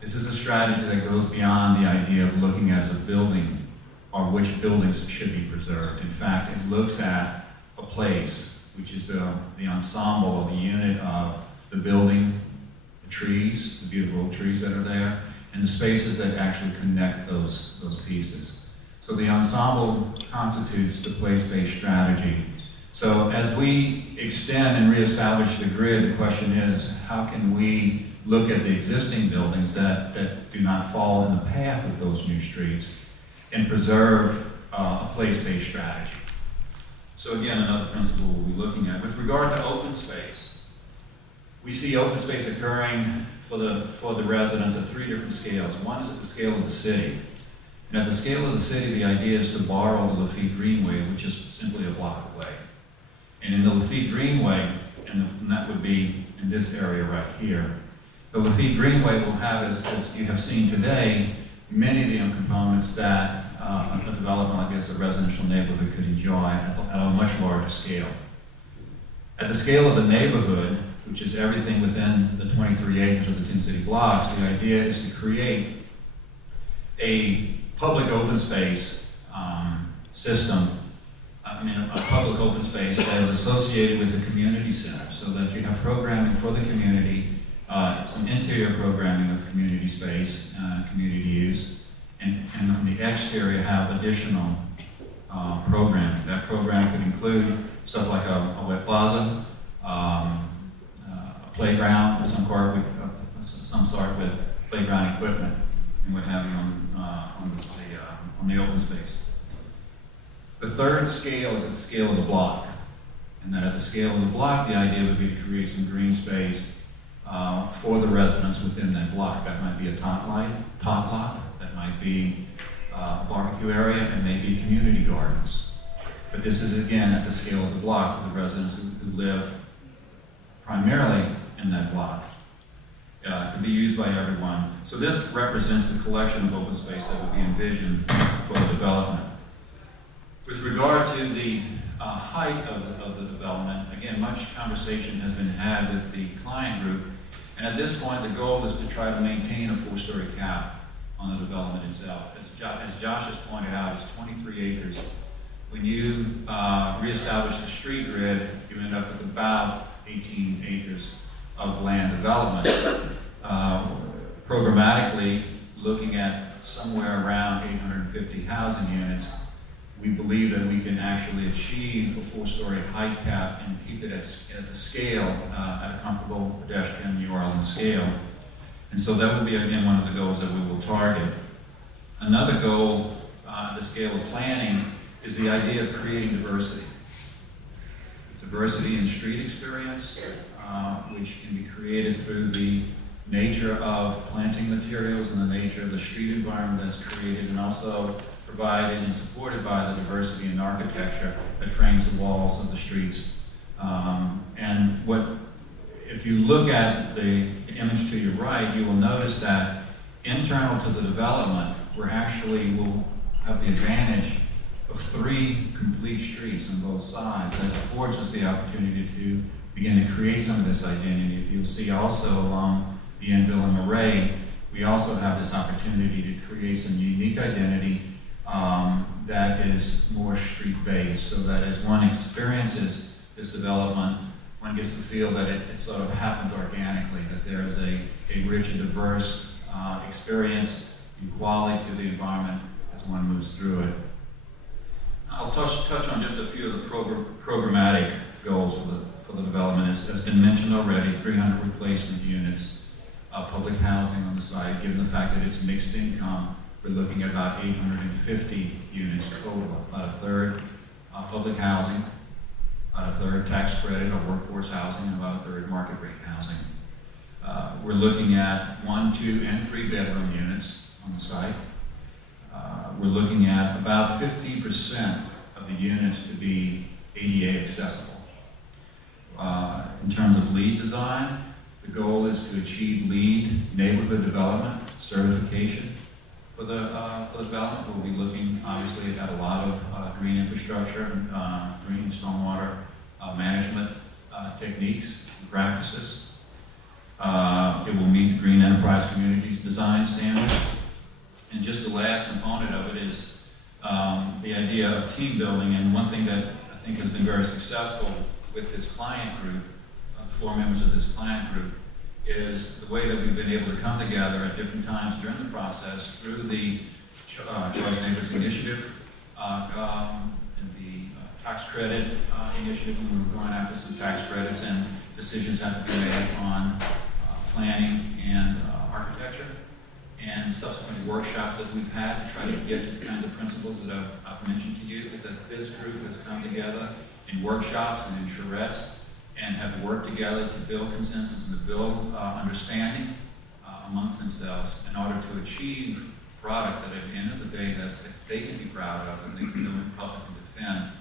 This is a strategy that goes beyond the idea of looking at as a building or which buildings should be preserved. In fact, it looks at a place, which is the ensemble of the unit of the building, the trees, the beautiful trees that are there, and the spaces that actually connect those pieces. So the ensemble constitutes the place-based strategy. So as we extend and reestablish the grid, the question is, how can we look at the existing buildings that do not fall in the path of those new streets and preserve a place-based strategy? So again, another principle we'll be looking at. With regard to open space, we see open space occurring for the residents at 3 different scales. One is at the scale of the city. And at the scale of the city, the idea is to borrow the Lafitte Greenway, which is simply a block away. And in the Lafitte Greenway, and that would be in this area right here, the Lafitte Greenway will have, as you have seen today, many of the components that a development like this, a residential neighborhood, could enjoy at a much larger scale. At the scale of the neighborhood, which is everything within the 23 acres of the Tin City blocks, the idea is to create a public open space system, a public open space that is associated with the community center, so that you have programming for the community, some interior programming of community space, community use, and on the exterior have additional programming. That program could include stuff like a wet plaza, a playground of some sort with playground equipment and what have you on the open space. The third scale is at the scale of the block, and then at the scale of the block, the idea would be to create some green space for the residents within that block. That might be a tot lot, that might be a barbecue area, and maybe community gardens. But this is again at the scale of the block for the residents who live primarily in that block. It can be used by everyone. So this represents the collection of open space that would be envisioned for the development. With regard to the height of the development, again, much conversation has been had with the client group, and at this point the goal is to try to maintain a 4-story cap on the development itself. As Josh has pointed out, it's 23 acres. When you reestablish the street grid, you end up with about 18 acres of land development. Programmatically, looking at somewhere around 850 housing units, we believe that we can actually achieve a 4-story height cap and keep it at the scale, at a comfortable pedestrian New Orleans scale. And so that will be, again, one of the goals that we will target. Another goal at the scale of planning is the idea of creating diversity. Diversity in street experience, which can be created through the nature of planting materials and the nature of the street environment that's created, and also provided and supported by the diversity in architecture that frames the walls of the streets. If you look at the image to your right, you will notice that internal to the development, we actually will have the advantage of 3 complete streets on both sides. That affords us the opportunity to begin to create some of this identity. If you'll see also along the Enville and Murray, we also have this opportunity to create some unique identity that is more street-based, so that as one experiences this development, one gets to feel that it sort of happened organically, that there is a rich and diverse experience and quality to the environment as one moves through it. I'll touch on just a few of the programmatic goals for the development. As has been mentioned already, 300 replacement units, public housing on the site. Given the fact that it's mixed income, we're looking at about 850 units total, about a third public housing, about a third tax credit or workforce housing, and about a third market rate housing. We're looking at 1, 2, and 3 bedroom units on the site. We're looking at about 15% of the units to be ADA accessible. In terms of LEED design, the goal is to achieve LEED neighborhood development certification for the development. We'll be looking obviously at a lot of green infrastructure, green stormwater management techniques and practices. It will meet the Green Enterprise Communities design standards. And just the last component of it is the idea of team building. And one thing that I think has been very successful with this client group, 4 members of this client group, is the way that we've been able to come together at different times during the process through the Choice Neighbors Initiative and the tax credit initiative, when we're going after some tax credits, and decisions have to be made on planning and architecture, and subsequent workshops that we've had to try to get to the kinds of principles that I've mentioned to you. Is that this group has come together in workshops and in charrettes and have worked together to build consensus and to build understanding amongst themselves in order to achieve product that at the end of the day that they can be proud of and they can go in public and defend.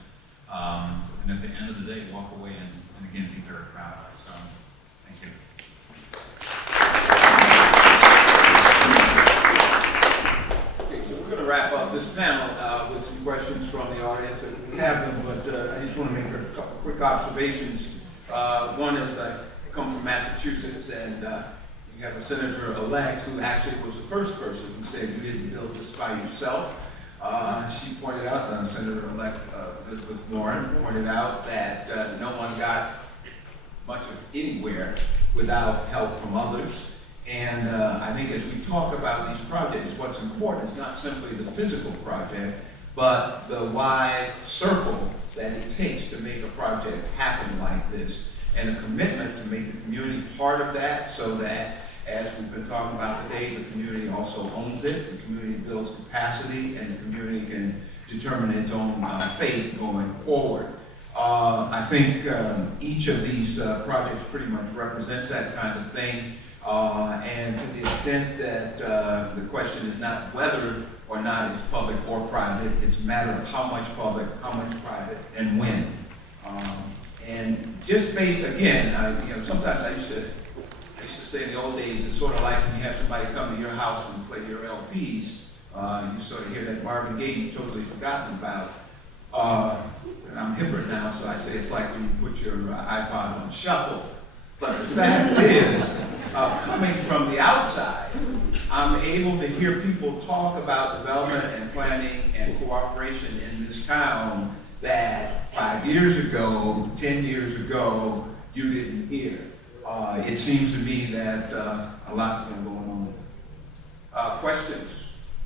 And at the end of the day, walk away and again, be very proud of. So, thank you. Okay, so we're going to wrap up this panel with some questions from the audience, and we have them, but I just want to make a couple quick observations. One is I come from Massachusetts, and you have a senator-elect who actually was the first person who said you didn't build this by yourself. She pointed out, Senator-elect Elizabeth Warren pointed out that no one got much of anywhere without help from others. And I think as we talk about these projects, what's important is not simply the physical project, but the wide circle that it takes to make a project happen like this, and a commitment to make the community part of that, so that, as we've been talking about today, the community also owns it, the community builds capacity, and the community can determine its own fate going forward. I think each of these projects pretty much represents that kind of thing. And to the extent that the question is not whether or not it's public or private, it's a matter of how much public, how much private, and when. And just based, again, sometimes I used to say in the old days, it's sort of like when you have somebody come to your house and play your LPs, you sort of hear that Marvin Gaye you've totally forgotten about. And I'm hipper now, so I say it's like when you put your iPod on shuffle. But the fact is, coming from the outside, I'm able to hear people talk about development and planning and cooperation in this town that 5 years ago, 10 years ago, you didn't hear. It seems to me that a lot's been going on with it. Questions?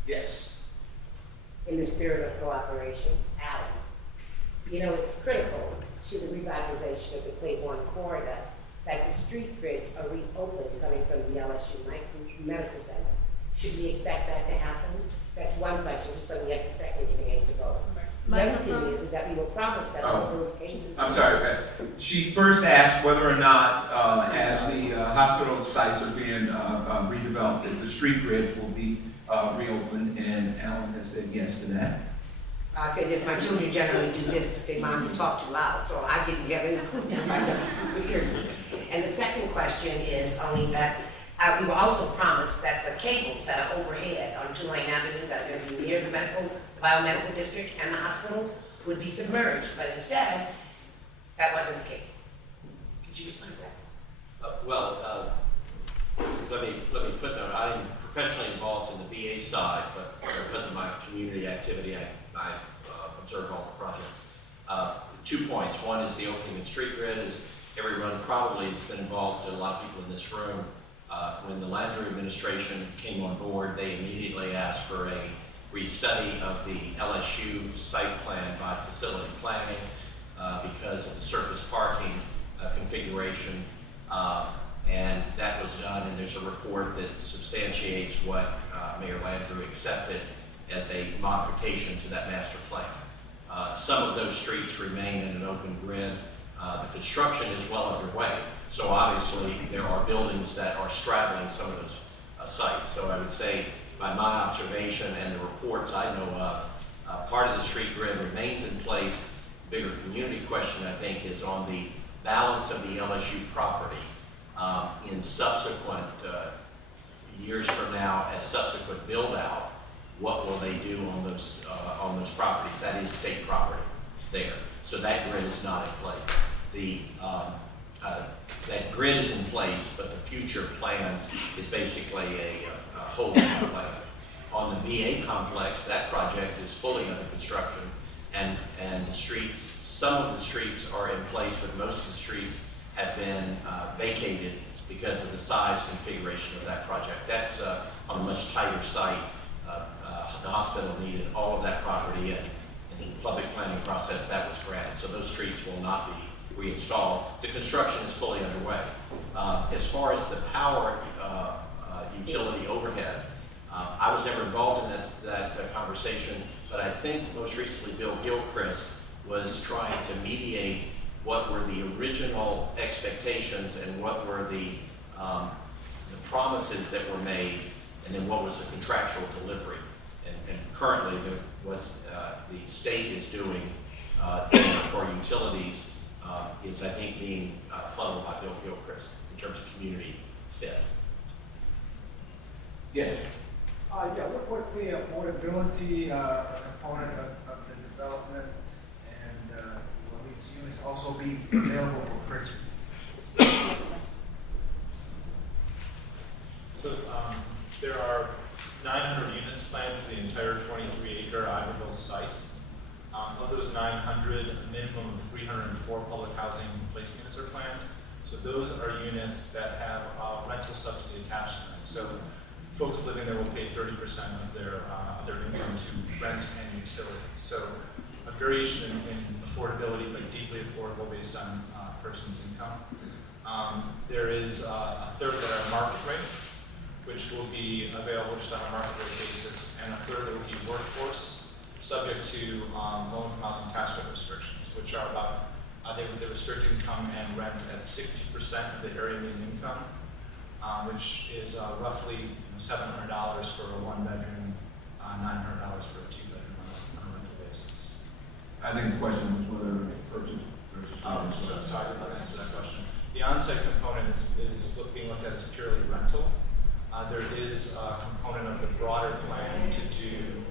Yes. In the spirit of cooperation, Alan, it's critical to the revitalization of the Claiborne corridor that the street grids are reopened coming from the LSU Medical Center. Should we expect that to happen? That's one question, just so we have a second you can answer both. The other thing is that we were promised that all those cases... I'm sorry, she first asked whether or not, as the hospital sites are being redeveloped, that the street grids will be reopened, and Alan has said yes to that. I say this, my children generally do this to say, Mom, you talk too loud, so I didn't get any clue. And the second question is only that we were also promised that the cables that are overhead on Tulane Avenue that are going to be near the biomedical district and the hospitals would be submerged, but instead, that wasn't the case. Could you explain that? Let me footnote. I'm professionally involved in the VA side, but because of my community activity, I observe all the projects. 2 points. One is the opening of the street grid. As everyone probably has been involved, a lot of people in this room, when the Landry administration came on board, they immediately asked for a restudy of the LSU site plan by facility planning because of the surface parking configuration. And that was done, and there's a report that substantiates what Mayor Landry accepted as a modification to that master plan. Some of those streets remain in an open grid. The construction is well underway, so obviously there are buildings that are straddling some of those sites. So I would say, by my observation and the reports I know of, part of the street grid remains in place. The bigger community question, I think, is on the balance of the LSU property in subsequent years from now, as subsequent build out. What will they do on those properties? That is state property there. So that grid is not in place. That grid is in place, but the future plans is basically a holding plan. On the VA complex, that project is fully under construction, and the streets, some of the streets are in place, but most of the streets have been vacated because of the size configuration of that project. That's on a much tighter site. The hospital needed all of that property, and in the public planning process that was granted. So those streets will not be reinstalled. The construction is fully underway. As far as the power utility overhead, I was never involved in that conversation, but I think most recently Bill Gilchrist was trying to mediate what were the original expectations and what were the promises that were made, and then what was the contractual delivery. And currently, what the state is doing for utilities is, I think, being funneled by Bill Gilchrist in terms of community fit. Yes. Yeah, what's the affordability component of the development, and will these units also be available for purchase? So there are 900 units planned for the entire 23-acre Iberville site. Of those 900, a minimum of 304 public housing place units are planned. So those are units that have rental subsidy attached to them. So folks living there will pay 30% of their income to rent and utilities. So a variation in affordability, but deeply affordable based on a person's income. There is a third that are market rate, which will be available just on a market rate basis, and a third that will be workforce, subject to low-income housing tax credit restrictions, which are about, they restrict income and rent at 60% of the area median income, which is roughly $700 for a one-bedroom, $900 for a two-bedroom on a rental basis. I think the question was whether purchase versus. So sorry, I didn't answer that question. The on-site component is being looked at as purely rental. There is a component of the broader plan to do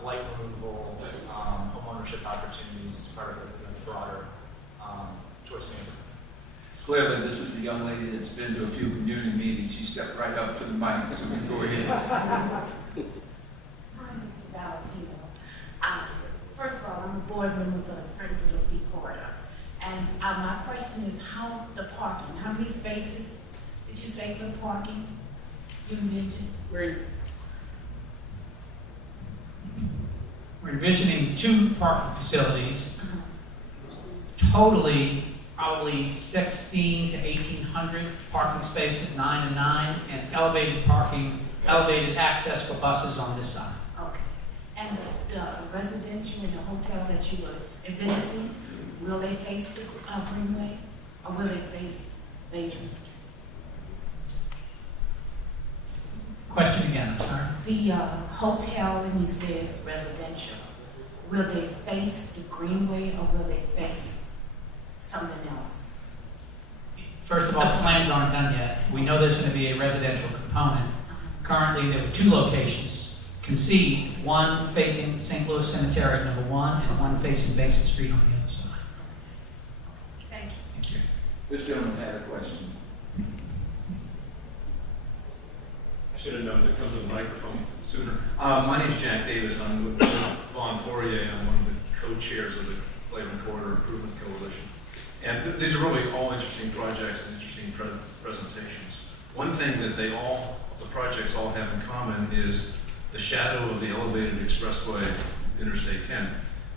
blight removal, homeownership opportunities as part of the broader choice neighborhood. Clearly, this is the young lady that's been to a few community meetings. She stepped right up to the mic, so we go ahead. Hi, Mr. Valentino. First of all, I'm a board member for the Friends of the Fee Corridor. And my question is how the parking, how many spaces did you say for parking you mentioned? We're envisioning 2 parking facilities, totally probably 1,600 to 1,800 parking spaces, 9 and 9, and elevated parking, elevated access for buses on this side. Okay. And the residential and the hotel that you were visiting, will they face the Greenway, or will they face Basin Street? Question again, I'm sorry. The hotel, and you said residential, will they face the Greenway or will they face something else? First of all, the plans aren't done yet. We know there's going to be a residential component. Currently, there were 2 locations conceived, one facing St. Louis Cemetery, number 1, and one facing Basin Street on the other side. Thank you. Thank you. This gentleman had a question. I should have known to come to the microphone sooner. My name is Jack Davis. I'm with Vaughn Fourier. I'm one of the co-chairs of the Cleveland Corridor Improvement Coalition. And these are really all interesting projects and interesting presentations. One thing that the projects all have in common is the shadow of the elevated expressway, Interstate 10.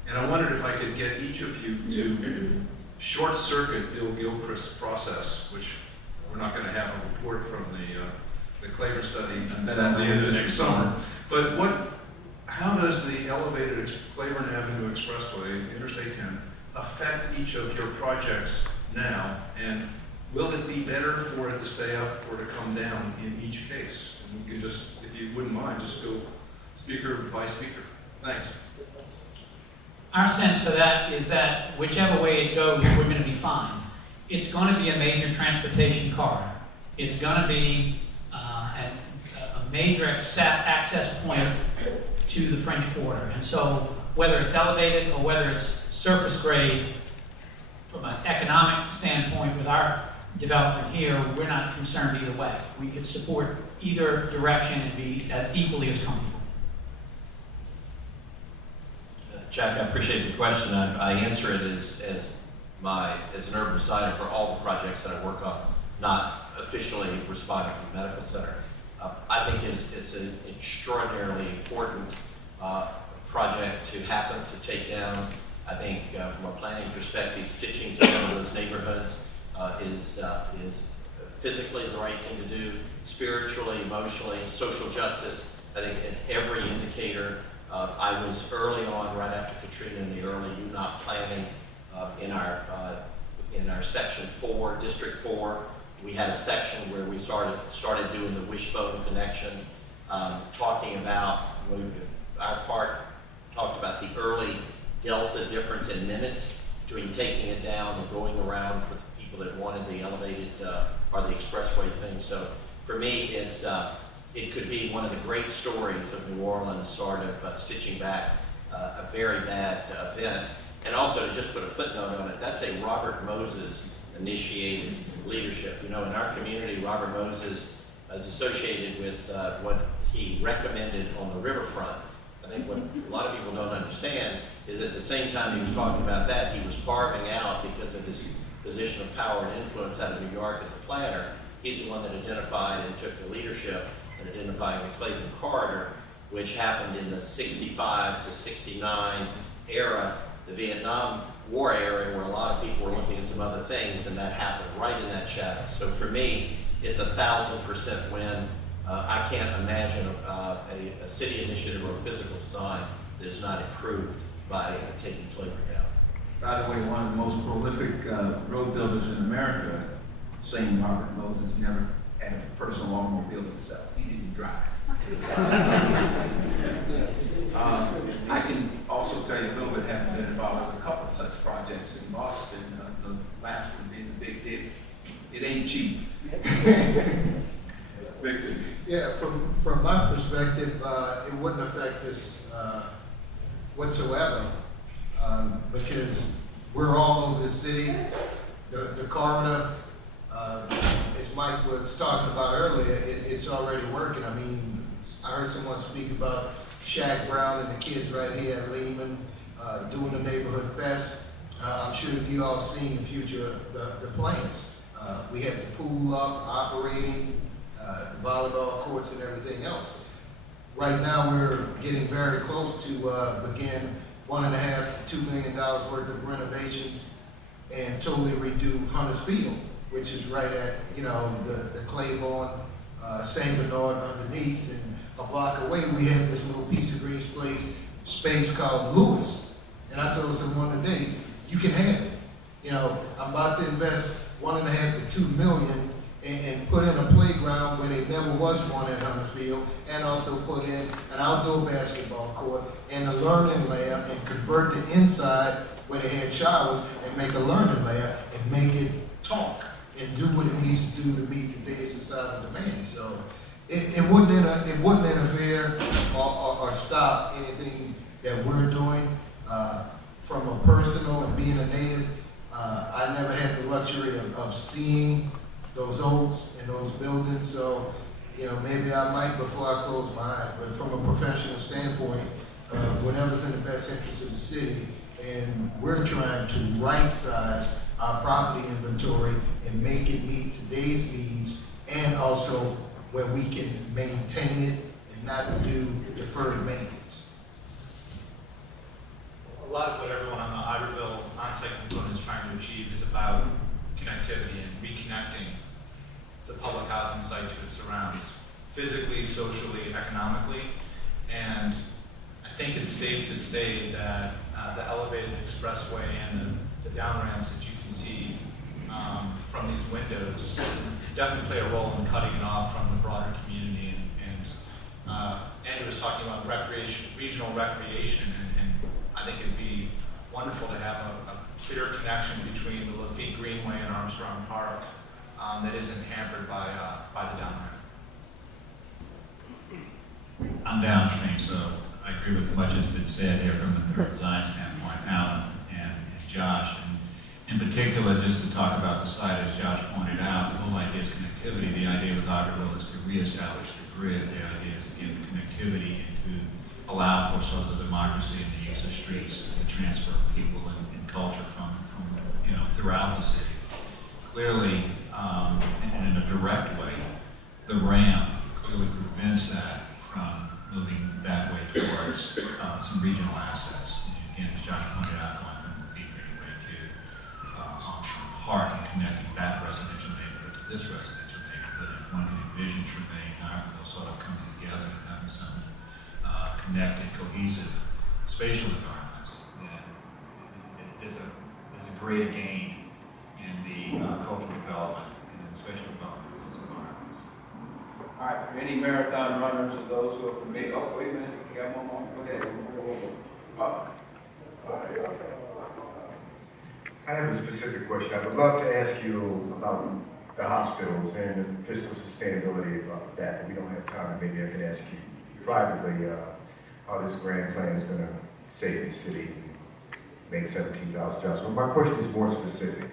And I wondered if I could get each of you to short-circuit Bill Gilchrist's process, which we're not going to have a report from the Cleveland study until the end of next summer. But how does the elevated Cleveland Avenue Expressway, Interstate 10, affect each of your projects now? And will it be better for it to stay up or to come down in each case? And we could just, if you wouldn't mind, just go speaker by speaker. Thanks. Our sense for that is that whichever way it goes, we're going to be fine. It's going to be a major transportation corridor. It's going to be a major access point to the French Quarter. And so whether it's elevated or whether it's surface grade, from an economic standpoint with our development here, we're not concerned either way. We could support either direction and be as equally as comfortable. Jack, I appreciate the question. I answer it as an urban designer for all the projects that I work on, not officially responding from the medical center. I think it's an extraordinarily important project to happen, to take down. I think from a planning perspective, stitching together those neighborhoods is physically the right thing to do, spiritually, emotionally, social justice. I think in every indicator, I was early on, right after Katrina, in the early UNOP planning in our Section 4, District 4, We had a section where we started doing the wishbone connection, talking about, our part talked about the early delta difference in minutes between taking it down and going around for the people that wanted the elevated or the expressway thing. So for me, it could be one of the great stories of New Orleans, sort of stitching back a very bad event. And also to just put a footnote on it, that's a Robert Moses initiated leadership. You know, in our community, Robert Moses is associated with what he recommended on the riverfront. I think what a lot of people don't understand is at the same time he was talking about that, he was carving out, because of his position of power and influence out of New York as a planner, he's the one that identified and took the leadership in identifying the Clayton Corridor, which happened in the 65 to 69 era, the Vietnam War era, where a lot of people were looking at some other things, and that happened right in that shadow. So for me, it's 1,000% win. I can't imagine a city initiative or a physical sign that is not improved by taking Flavor down. By the way, one of the most prolific road builders in America, St. Robert Moses, never had a personal automobile himself. He didn't drive. I can also tell you a little bit, having been involved with a couple of such projects in Boston, the last one being the big hit. It ain't cheap. Victor. Yeah, from my perspective, it wouldn't affect us whatsoever, because we're all over the city. The corridor, as Mike was talking about earlier, it's already working. I mean, I heard someone speak about Shaq Brown and the kids right here at Lehman doing the neighborhood fest. I'm sure if you all seen the future, the plans. We have the pool up, operating, the volleyball courts and everything else. Right now, we're getting very close to begin $1.5 to $2 million worth of renovations and totally redo Hunters Field, which is right at, you know, the Claiborne, St. Bernard underneath, and a block away we have this little piece of green space called Lewis. And I told someone today, you can have it. You know, I'm about to invest $1.5 to $2 million and put in a playground where there never was one at Hunters Field, and also put in an outdoor basketball court and a learning lab, and convert the inside where they had showers and make a learning lab and make it talk and do what it needs to do to meet today's societal demand. So it wouldn't interfere or stop anything that we're doing. From a personal and being a native, I never had the luxury of seeing those oaks and those buildings, so you know, maybe I might before I close my eyes, but from a professional standpoint, whatever's in the best interest of the city, and we're trying to right-size our property inventory and make it meet today's needs, and also where we can maintain it and not do deferred maintenance. A lot of what everyone on the Iberville on-site component is trying to achieve is about connectivity and reconnecting the public housing site to its surrounds, physically, socially, economically. And I think it's safe to say that the elevated expressway and the down ramps that you can see from these windows definitely play a role in cutting it off from the broader community. And Andrew was talking about recreation, regional recreation, and I think it'd be wonderful to have a clear connection between the Lafitte Greenway and Armstrong Park that isn't hampered by the down ramp. I'm downstream, so I agree with much that's been said here from the design standpoint, Alan and Josh. And in particular, just to talk about the site, as Josh pointed out, the whole idea is connectivity. The idea with Iberville is to reestablish the grid. The idea is to give connectivity and to allow for sort of the democracy and the use of streets, the transfer of people and culture from you know, throughout the city. Clearly, and in a direct way, the ramp clearly prevents that from moving that way towards some regional assets. And as Josh pointed out, going from the Lafitte Greenway to Armstrong Park and connecting that residential neighborhood to this residential neighborhood. And one can envision Treme and Iberville sort of coming together and having some connected, cohesive spatial environments. And there's a great gain in the cultural development, and especially any marathon runners or those who are familiar, oh, wait a minute, you got one more? Go ahead. I have a specific question. I would love to ask you about the hospitals and the fiscal sustainability of that, but we don't have time. Maybe I can ask you privately how this grand plan is going to save the city, make 17,000 jobs. But my question is more specific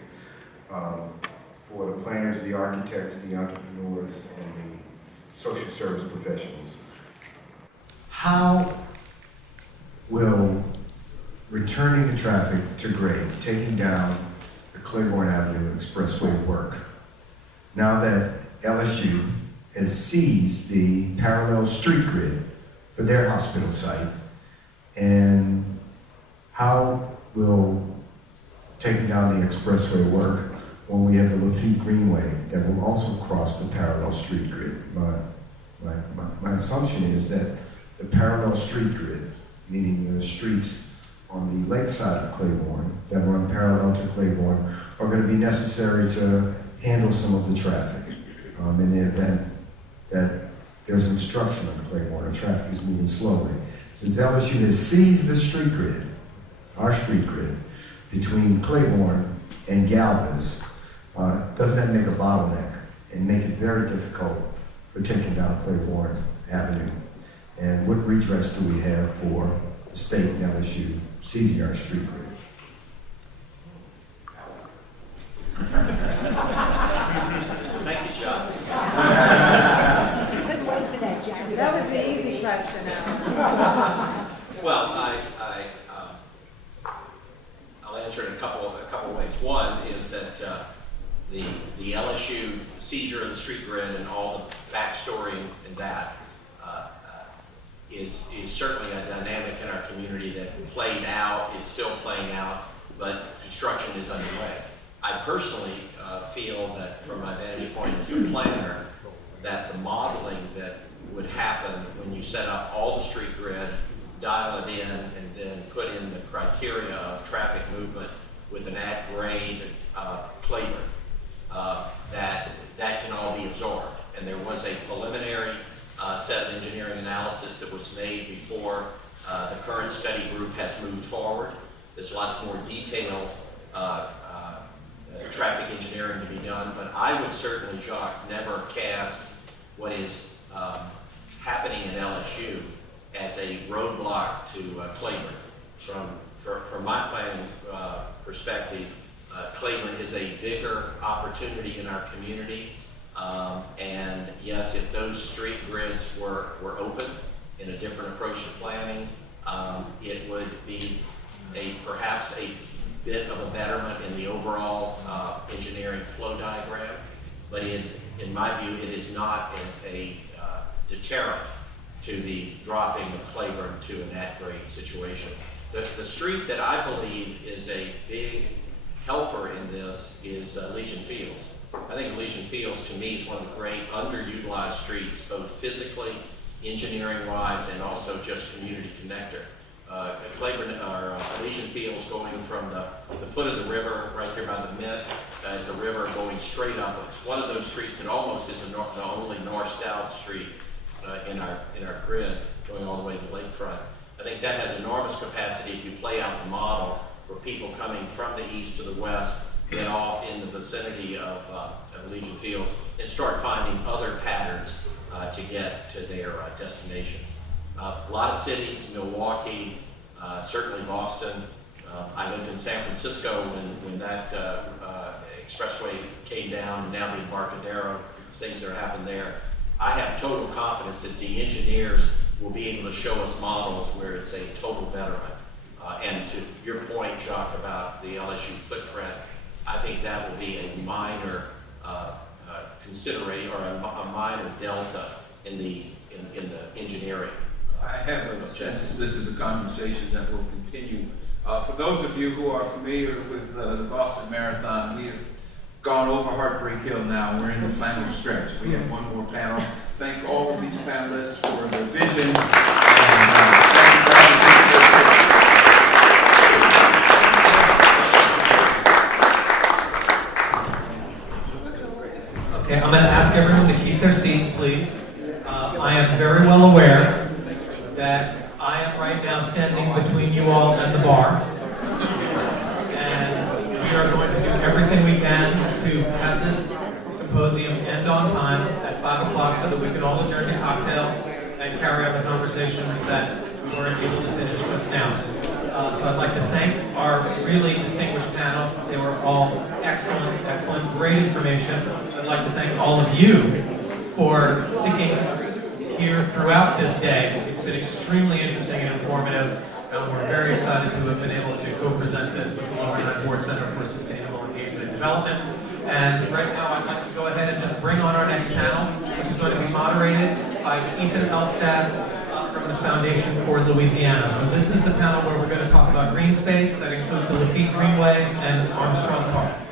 for the planners, the architects, the entrepreneurs, and the social service professionals. How will returning the traffic to grade, taking down the Claiborne Avenue Expressway work, now that LSU has seized the parallel street grid for their hospital site, and how will taking down the expressway work when we have the Lafitte Greenway that will also cross the parallel street grid? My assumption is that the parallel street grid, meaning the streets on the lakeside of Claiborne that run parallel to Claiborne, are going to be necessary to handle some of the traffic in the event that there's obstruction on Claiborne and traffic is moving slowly. Since LSU has seized the street grid, our street grid, between Claiborne and Galvez, doesn't that make a bottleneck and make it very difficult for taking down Claiborne Avenue? And what redress do we have for the state and LSU seizing our street grid? Thank you, John. Couldn't wait for that, Jack. That was the easy question, Al. Well, I'll answer it a couple ways. One is that the LSU seizure of the street grid and all the backstory in that is certainly a dynamic in our community that played out, is still playing out, but construction is underway. I personally feel that from my vantage point as a planner, that the modeling that would happen when you set up all the street grid, dial it in, and then put in the criteria of traffic movement with an at-grade Claiborne, that can all be absorbed. And there was a preliminary set of engineering analysis that was made before the current study group has moved forward. There's lots more detailed traffic engineering to be done, but I would certainly, Jacques, never cast what is happening at LSU as a roadblock to Claiborne. From my planning perspective, Claiborne is a bigger opportunity in our community. And yes, if those street grids were open in a different approach to planning, it would be perhaps a bit of a betterment in the overall engineering flow diagram. But in my view, it is not a deterrent to the dropping of Claiborne to an at-grade situation. The street that I believe is a big helper in this is Legion Fields. I think Legion Fields, to me, is one of the great underutilized streets, both physically, engineering-wise, and also just community connector. Legion Fields going from the foot of the river, right there by the Mint, at the river, going straight up. It's one of those streets that almost is the only north-south street in our grid, going all the way to the lakefront. I think that has enormous capacity if you play out the model where people coming from the east to the west get off in the vicinity of Legion Fields and start finding other patterns to get to their destinations. A lot of cities, Milwaukee, certainly Boston. I lived in San Francisco when that expressway came down, and now the Embarcadero, things that are happening there. I have total confidence that the engineers will be able to show us models where it's a total betterment. And to your point, Jacques, about the LSU footprint, I think that will be a minor consideration or a minor delta in the engineering. I have a sense this is a conversation that will continue. For those of you who are familiar with the Boston Marathon, we have gone over Heartbreak Hill now. We're in the final stretch. We have one more panel. Thank all of these panelists for their vision. Okay, I'm going to ask everyone to keep their seats, please. very well aware that I am right now standing between you all and the bar. And we are going to do everything we can to have this symposium end on time at 5 o'clock so that we can all adjourn to cocktails and carry on the conversations that we weren't able to finish just now. So I'd like to thank our really distinguished panel. They were all excellent, great information. I'd like to thank all of you for sticking here throughout this day. It's been extremely interesting and informative, and we're very excited to have been able to co-present this with the Lower Manhattan Board Center for Sustainable Engagement and Development. And right now I'd like to go ahead and just bring on our next panel, which is going to be moderated by Ethan Elstad from the Foundation for Louisiana. So this is the panel where we're going to talk about green space. That includes the Lafitte Greenway and Armstrong Park.